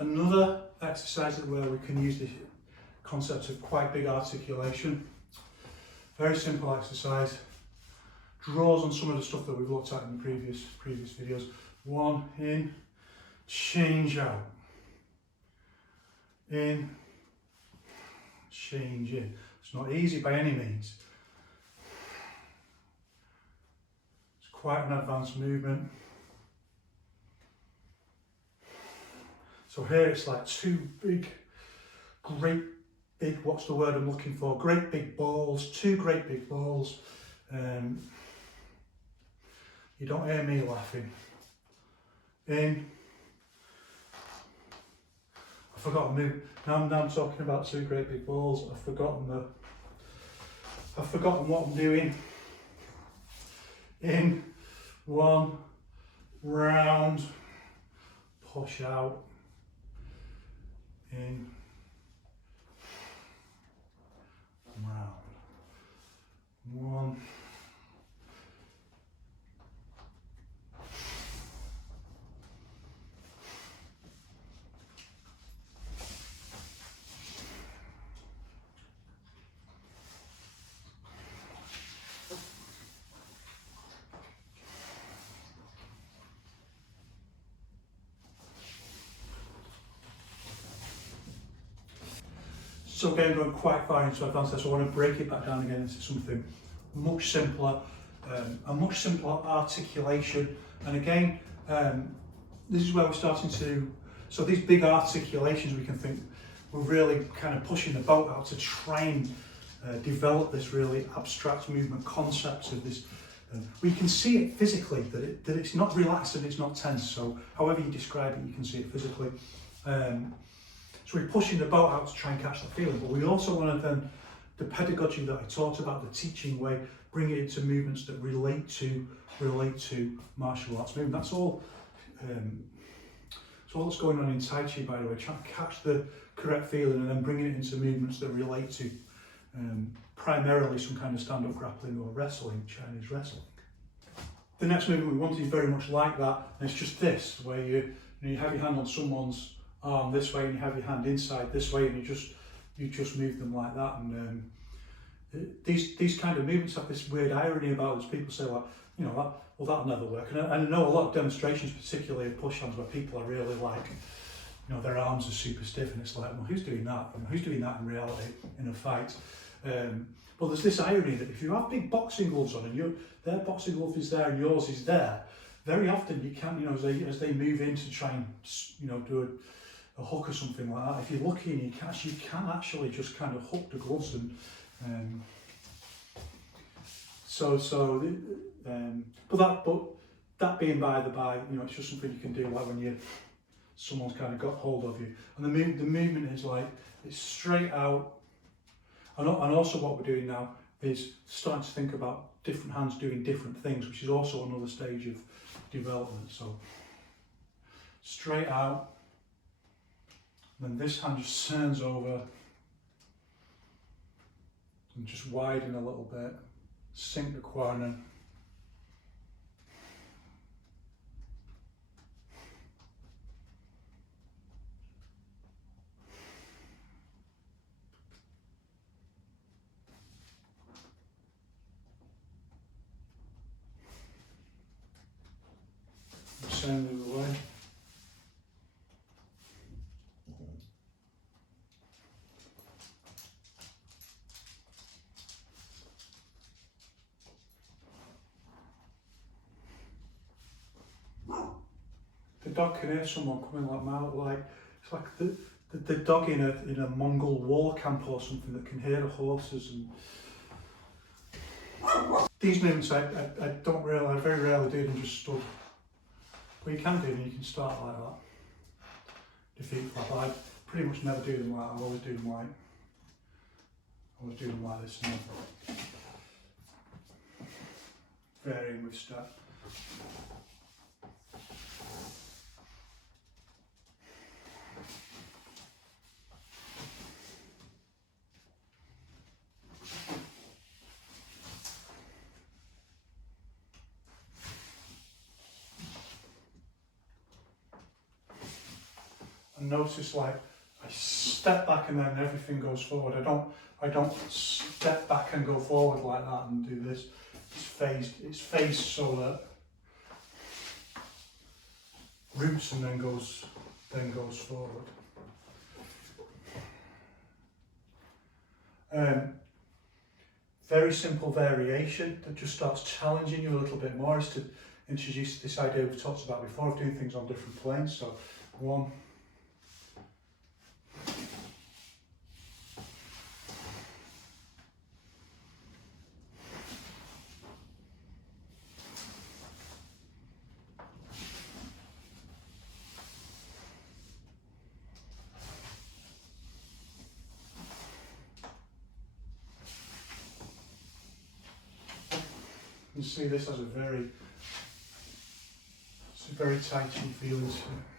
Another exercise where we can use the concept of quite big articulation. Very simple exercise. Draws on some of the stuff that we've looked at in the previous videos. 1 in, change out. In, change in. It's not easy by any means. It's quite an advanced movement. So here it's like two great big, what's the word I'm looking for? Great big balls, two great big balls. You don't hear me laughing. In. I've forgotten move. Now I'm talking about two great big balls. I've forgotten what I'm doing. In, 1, round, push out. In, round. 1. So again, going quite far into advanced, so I want to break it back down again into something much simpler, a much simpler articulation. And again, this is where we're starting to, so these big articulations, we can think we're really kind of pushing the boat out to try and develop this really abstract movement concept of this. We can see it physically, that it's not relaxed and it's not tense. So however you describe it, you can see it physically. So we're pushing the boat out to try and catch that feeling, but we also want to then, the pedagogy that I talked about, the teaching way, bring it into movements that relate to martial arts movement. That's all. So all that's going on in Tai Chi, by the way, trying to catch the correct feeling and then bringing it into movements that relate to primarily some kind of stand-up grappling or wrestling, Chinese wrestling. The next movement we want is very much like that, and it's just this, where you have your hand on someone's arm this way and you have your hand inside this way, and you just move them like that. And these kind of movements have this weird irony about us. People say, like, that'll never work. And I know a lot of demonstrations, particularly of push hands, where people are really like, their arms are super stiff, and it's like, well, who's doing that? Who's doing that in reality in a fight? But there's this irony that if you have big boxing gloves on and their boxing glove is there and yours is there, very often you can, as they move in to try and, do a hook or something like that, if you're lucky and you can actually just kind of hook the gloves and but that being by the by, it's just something you can do, like when someone's kind of got hold of you, and the movement is like, it's straight out. And also what we're doing now is starting to think about different hands doing different things, which is also another stage of development. So straight out, then this hand just turns over and just widen a little bit, sink the corner. Send it away. The dog can hear someone coming like it's like the dog in a Mongol war camp or something that can hear the horses. And these movements I very rarely do them just stood. But you can do them, you can start like that. Defeat flap. I pretty much never do them like that. I always do them like this, and varying with step. And notice like I step back and then everything goes forward. I don't step back and go forward like that and do this. It's phased so that roots and then goes forward. Very simple variation that just starts challenging you a little bit more is to introduce this idea we've talked about before of doing things on different planes. So 1, you see this has a very Tai Chi feeling to it.